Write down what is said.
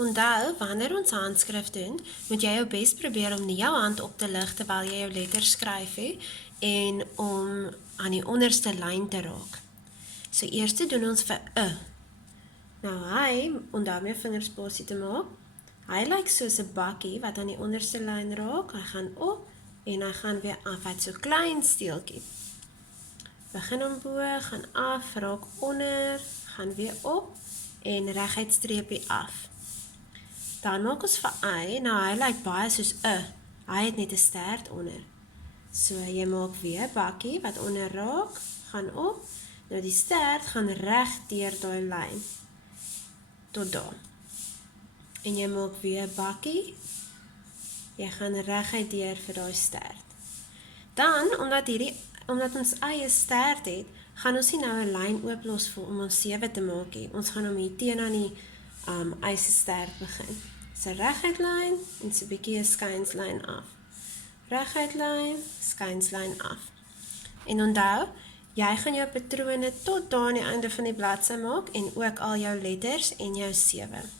Onthou, wanneer ons handskrif doen, moet jy jou bes probeer om nie jou hand op te lig terwyl jy jou letters skryf en om aan die onderste lyn te raak. So eers doen ons vir 'n. Nou hy, onthou om jou vingerspasie te maak, hy lyk soos 'n bakkie wat aan die onderste lyn raak, hy gaan op en hy gaan weer af, hy het so klein steeltjie. Begin ombo, gaan af, raak onder, gaan weer op en reguit streepie af. Dan maak ons vir y, nou hy lyk baie soos 'n, hy het net 'n stert onder. So jy maak weer bakkie wat onder raak, gaan op, nou die stert gaan reg deur daai lyn, tot daar. En jy maak weer bakkie, jy gaan reguit deur vir daai stert. Dan, omdat ons eie stert het, gaan ons nie nou 'n lyn ooplos om ons 7 te maak nie. Ons gaan hom hier teen aan die eie stert begin. So reguit lyn en so 'n bietjie 'n skynslyn af. Reguit lyn, skynslyn af. En onthou, jy gaan jou patrone tot daar aan die einde van die bladsy maak en ook al jou letters en jou 7.